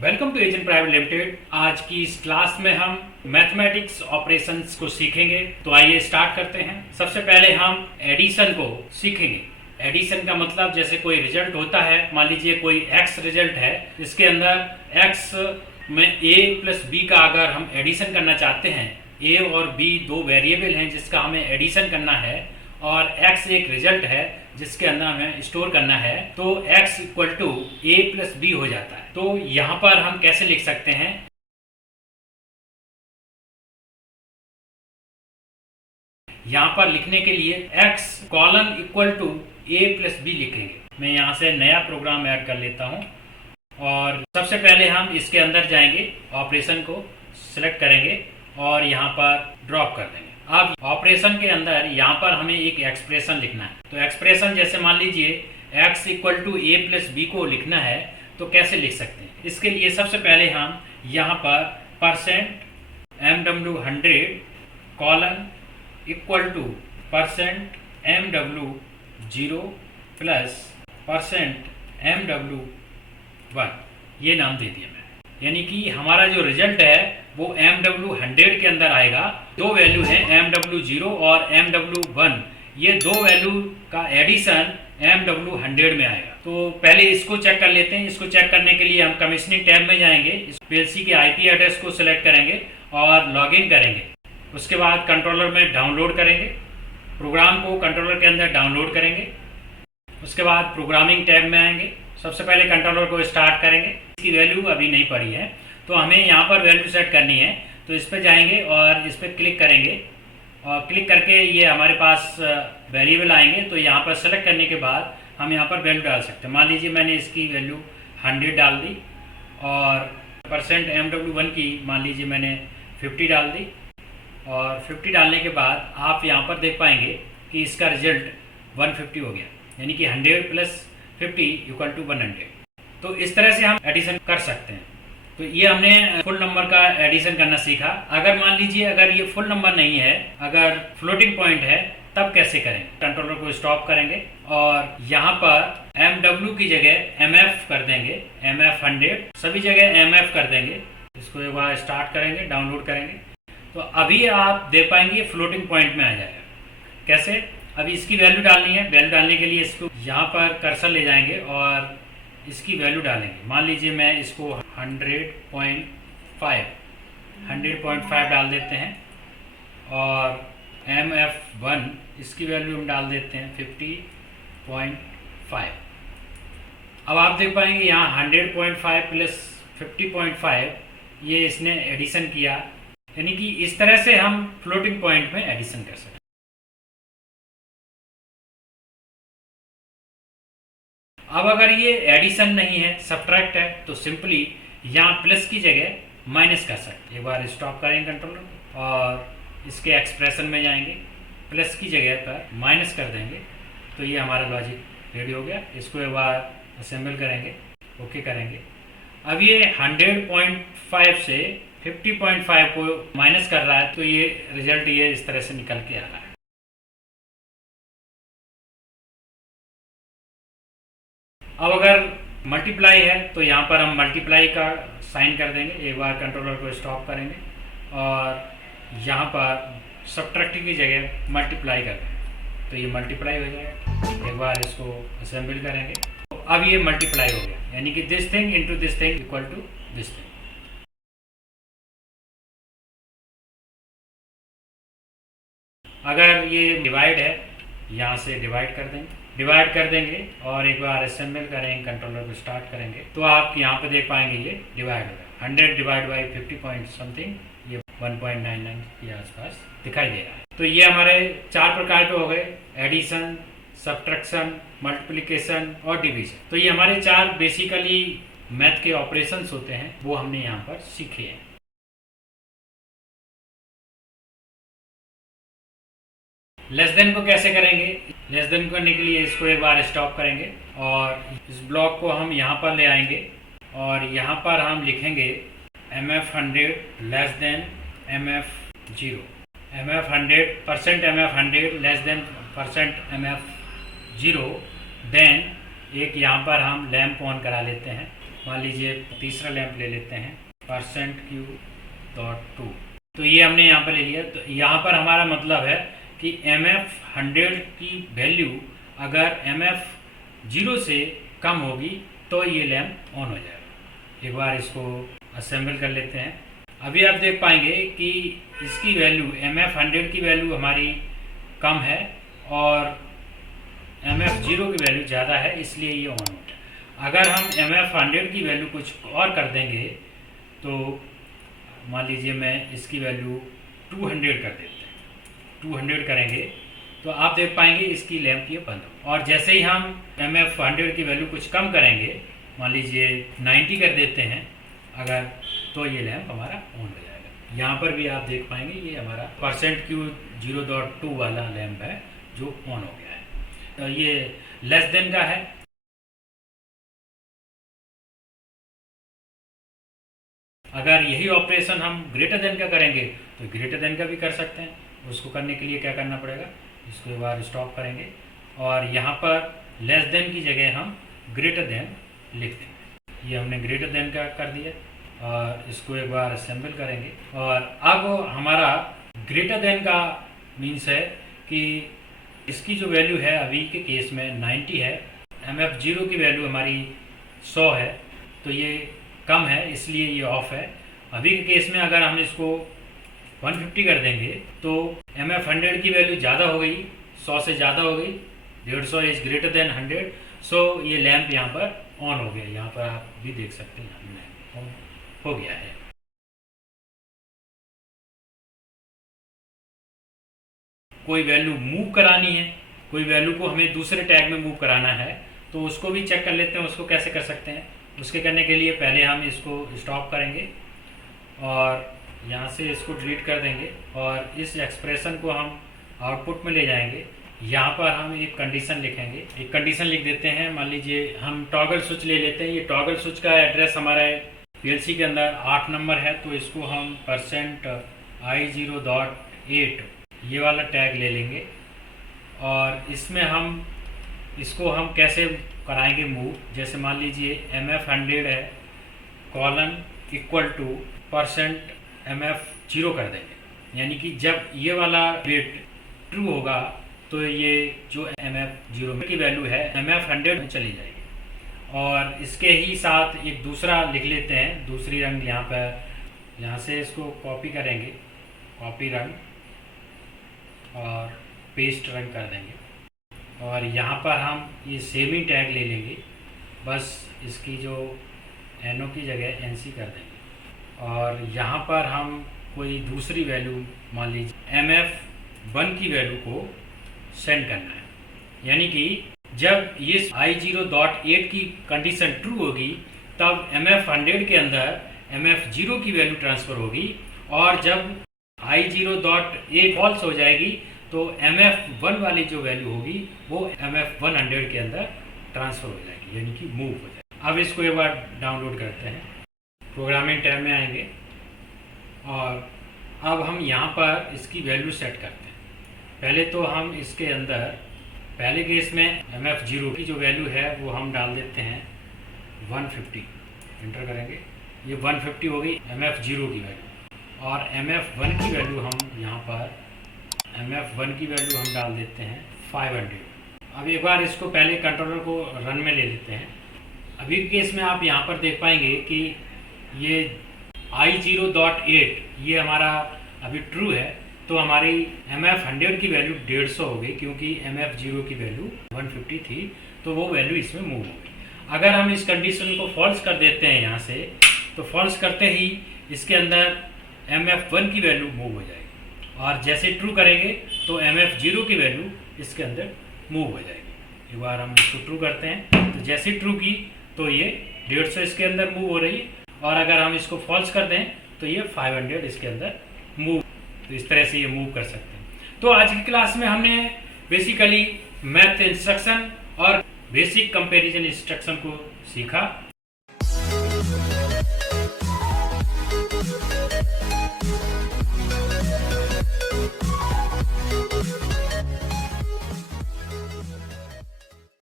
Welcome to Agent Private Limited. आज की इस क्लास में हम मैथमेटिक्स ऑपरेशंस को सीखेंगे। तो आइए स्टार्ट करते हैं। सबसे पहले हम एडिशन को सीखेंगे। एडिशन का मतलब जैसे कोई रिजल्ट होता है, मान लीजिए कोई x रिजल्ट है, इसके अंदर x में a प्लस b का अगर हम एडिशन करना चाहते हैं, a और b दो वेरिएबल हैं जिसका हमें एडिशन करना है, और x एक रिजल्ट है जिसके अंदर हमें स्टोर करना है, तो x equal to a plus b हो जाता है। तो यहाँ पर हम कैसे लिख सकते हैं? यहाँ पर लिखने के लिए x colon equal to a plus B लिखेंगे। मैं यहाँ से नया प्रोग्राम ऐड कर लेता हूँ और सबसे पहले हम इसके अंदर जाएंगे, ऑपरेशन को सिलेक्ट करेंगे और यहाँ पर ड्रॉप कर देंगे। अब ऑपरेशन के अंदर यहाँ पर हमें एक एक्सप्रेशन लिखना है। तो एक्सप्रेशन जैसे मान लीजिए x equal to a plus b को लिखना है, तो कैसे लिख सकते हैं? इसके लिए सबसे पहले हम यहाँ पर %mw100 colon equal to %mw0 plus %mw1 ये नाम दे दिया मैंने। यानी कि हमारा जो रिजल्ट है वो mw100 के अंदर आएगा। दो वैल्यू हैं mw0 और mw1, ये दो वैल्यू का एडिशन mw100 में आएगा। तो पहले इसको चेक कर लेते हैं। इसको चेक करने के लिए हम कमीशनिंग टैब में जाएंगे, इस पीएलसी के आईपी एड्रेस को सिलेक्ट करेंगे और लॉगिन करेंगे। उसके बाद कंट्रोलर में डाउनलोड करेंगे, प्रोग्राम को कंट्रोलर के अंदर डाउनलोड करेंगे। उसके बाद प्रोग्रामिंग टैब में आएंगे, सबसे पहले कंट्रोलर को स्टार्ट करेंगे। इसकी वैल्यू अभी नहीं पड़ी है तो हमें यहाँ पर वैल्यू सेट करनी है। तो इस पर जाएंगे और इस पर क्लिक करेंगे और क्लिक करके ये हमारे पास वेरिएबल आएंगे। तो यहाँ पर सेलेक्ट करने के बाद हम यहाँ पर वैल्यू डाल सकते हैं। मान लीजिए मैंने इसकी वैल्यू 100 डाल दी और %mw1 की मान लीजिए मैंने 50 डाल दी, और 50 डालने के बाद आप यहाँ पर देख पाएंगे कि इसका रिजल्ट 150 हो गया, यानी कि 100 प्लस 50 इक्वल टू 100। तो इस तरह से हम एडिशन कर सकते हैं। तो ये हमने फुल नंबर का एडिशन करना सीखा। अगर मान लीजिए अगर ये फुल नंबर नहीं है, अगर फ्लोटिंग पॉइंट है, तब कैसे करें? कंट्रोलर को स्टॉप करेंगे और यहाँ पर mw की जगह mf कर देंगे, mf100 सभी जगह mf कर देंगे। इसको एक बार स्टार्ट करेंगे, डाउनलोड करेंगे, तो अभी आप देख पाएंगे फ्लोटिंग पॉइंट में आ जाएगा। कैसे? अभी इसकी वैल्यू डालनी है। वैल्यू डालने के लिए इसको यहाँ पर कर्सर ले जाएंगे और इसकी वैल्यू डालेंगे। मान लीजिए मैं इसको 100.5 डाल देते हैं और mf1 इसकी वैल्यू हम डाल देते हैं 50.5। अब आप देख पाएंगे यहाँ 100.5 प्लस 50.5 ये इसने एडिशन किया। यानी कि इस तरह से हम फ्लोटिंग पॉइंट में एडिशन कर सकते हैं। अब अगर ये एडिशन नहीं है, सब्ट्रैक्ट है, तो सिंपली यहाँ प्लस की जगह माइनस कर सकते हैं। एक बार स्टॉप करेंगे कंट्रोलर और इसके एक्सप्रेशन में जाएंगे, प्लस की जगह पर माइनस कर देंगे, तो ये हमारा लॉजिक रेडी हो गया। इसको एक बार असेंबल करेंगे, ओके करेंगे। अब ये 100.5 से 50.5 को माइनस कर रहा है, तो ये रिजल्ट ये इस तरह से निकल के आ रहा है। अब अगर मल्टीप्लाई है तो यहाँ पर हम मल्टीप्लाई का साइन कर देंगे। एक बार कंट्रोलर को स्टॉप करेंगे और यहाँ पर सब्ट्रैक्ट की जगह मल्टीप्लाई कर देंगे, तो ये मल्टीप्लाई हो जाएगा। एक बार इसको असेंबल करेंगे, तो अब ये मल्टीप्लाई हो गया, यानी कि this thing into this thing equal to this thing. अगर ये डिवाइड है, यहाँ से डिवाइड कर देंगे और एक बार असेंबल करेंगे, कंट्रोलर को स्टार्ट करेंगे, तो आप यहाँ पे देख पाएंगे ये डिवाइड हो गया। 100 डिवाइड बाई 50 पॉइंट समथिंग, ये 1.99 के आसपास दिखाई दे रहा है। तो ये हमारे 4 प्रकार के हो गए: एडिशन, सब्ट्रैक्शन, मल्टीप्लिकेशन और डिवीजन। तो ये हमारे 4 बेसिकली मैथ के ऑपरेशंस होते हैं, वो हमने यहाँ पर सीखे हैं। लेस देन को कैसे करेंगे? लेस देन करने के लिए इसको एक बार स्टॉप करेंगे और इस ब्लॉक को हम यहाँ पर ले आएंगे और यहाँ पर हम लिखेंगे mf100 less than mf0, mf100 less than %mf0। Then एक यहाँ पर हम लैंप ऑन करा लेते हैं मान लीजिए तीसरा लैंप ले लेते हैं %Q.2। तो ये हमने यहाँ पर ले लिया। तो यहाँ पर हमारा मतलब है कि MF100 की वैल्यू अगर MF0 से कम होगी तो ये लैंप ऑन हो जाएगा। एक बार इसको असेंबल कर लेते हैं। अभी आप देख पाएंगे कि इसकी वैल्यू MF100 की वैल्यू हमारी कम है और MF0 की वैल्यू ज़्यादा है, इसलिए ये ऑन हो गया। अगर हम MF100 की वैल्यू कुछ और कर देंगे तो मान लीजिए मैं इसकी वैल्यू 200 कर देते हैं। 200 करेंगे तो आप देख पाएंगे इसकी लैंप ये बंद हो। और जैसे ही हम MF100 की वैल्यू कुछ कम करेंगे, मान लीजिए 90 कर देते हैं अगर, तो ये लैंप हमारा ऑन हो जाएगा। यहाँ पर भी आप देख पाएंगे ये हमारा %Q0.2 वाला लैंप है जो ऑन हो गया है। तो ये लेस देन का है। अगर यही ऑपरेशन हम ग्रेटर देन का करेंगे तो ग्रेटर देन का भी कर सकते हैं। उसको करने के लिए क्या करना पड़ेगा, इसको एक बार स्टॉप करेंगे और यहाँ पर लेस देन की जगह हम ग्रेटर देन लिख देंगे। ये हमने ग्रेटर देन का कर दिया और इसको एक बार असेंबल करेंगे। और अब हमारा ग्रेटर देन का मीन्स है कि इसकी जो वैल्यू है अभी के केस में 90 है, MF0 की वैल्यू हमारी 100 है, तो ये कम है इसलिए ये ऑफ है। अभी के केस में अगर हम इसको 150 कर देंगे तो MF100 की वैल्यू ज़्यादा हो गई, 100 से ज़्यादा हो गई, 150 इज ग्रेटर देन 100, सो ये लैंप यहाँ पर ऑन हो गया। यहाँ पर आप भी देख सकते हैं लैंप ऑन हो गया है। कोई वैल्यू मूव करानी है, कोई वैल्यू को हमें दूसरे टैग में मूव कराना है तो उसको भी चेक कर लेते हैं। उसको कैसे कर सकते हैं, उसके करने के लिए पहले हम इसको स्टॉप करेंगे और यहाँ से इसको डिलीट कर देंगे और इस एक्सप्रेशन को हम आउटपुट में ले जाएंगे। यहाँ पर हम एक कंडीशन लिखेंगे, एक कंडीशन लिख देते हैं। मान लीजिए हम टॉगल स्विच ले लेते हैं। ये टॉगल स्विच का एड्रेस हमारे PLC के अंदर 8 नंबर है, तो इसको हम %I0.8 ये वाला टैग ले लेंगे और इसमें हम इसको हम कैसे कराएंगे मूव। जैसे मान लीजिए MF100 है कॉलन इक्वल टू %MF0 कर देंगे, यानी कि जब ये वाला बिट ट्रू होगा तो ये जो MF0 की वैल्यू है MF100 में चली जाएगी। और इसके ही साथ एक दूसरा लिख लेते हैं, दूसरी रंग यहाँ पर, यहाँ से इसको कॉपी करेंगे, कॉपी रंग और पेस्ट रंग कर देंगे और यहाँ पर हम ये सेम ही टैग ले लेंगे, बस इसकी जो NO की जगह NC कर देंगे और यहाँ पर हम कोई दूसरी वैल्यू मान लीजिए MF1 की वैल्यू को सेंड करना है। यानी कि जब ये I0.8 की कंडीशन ट्रू होगी तब MF100 के अंदर MF0 की वैल्यू ट्रांसफ़र होगी और जब I0.8 फॉल्स हो जाएगी तो MF1 वाली जो वैल्यू होगी वो MF100 के अंदर ट्रांसफ़र हो जाएगी, यानी कि मूव हो जाएगी। अब इसको एक बार डाउनलोड करते हैं, प्रोग्रामिंग टैब में आएंगे और अब हम यहाँ पर इसकी वैल्यू सेट करते हैं। पहले तो हम इसके अंदर पहले केस में MF0 की जो वैल्यू है वो हम डाल देते हैं 150, एंटर करेंगे, ये 150 हो गई MF0 की वैल्यू। और MF1 की वैल्यू हम यहाँ पर MF1 की वैल्यू हम डाल देते हैं 500। अब एक बार इसको पहले कंट्रोलर को रन में ले लेते हैं। अभी के केस में आप यहाँ पर देख पाएंगे कि ये I0.8 ये हमारा अभी ट्रू है, तो हमारी MF100 की वैल्यू 150 हो गई क्योंकि MF0 की वैल्यू 150 थी, तो वो वैल्यू इसमें मूव हो गई। अगर हम इस कंडीशन को फॉल्स कर देते हैं यहाँ से, तो फॉल्स करते ही इसके अंदर MF1 की वैल्यू मूव हो जाएगी और जैसे ट्रू करेंगे तो MF0 की वैल्यू इसके अंदर मूव हो जाएगी। एक बार हम इसको ट्रू करते हैं, तो जैसे ट्रू की तो ये 150 इसके अंदर मूव हो रही है और अगर हम इसको फॉल्स कर दें तो ये 500 इसके अंदर मूव, तो इस तरह से ये मूव कर सकते हैं। तो आज की क्लास में हमने बेसिकली मैथ इंस्ट्रक्शन और बेसिक कंपैरिजन इंस्ट्रक्शन को सीखा।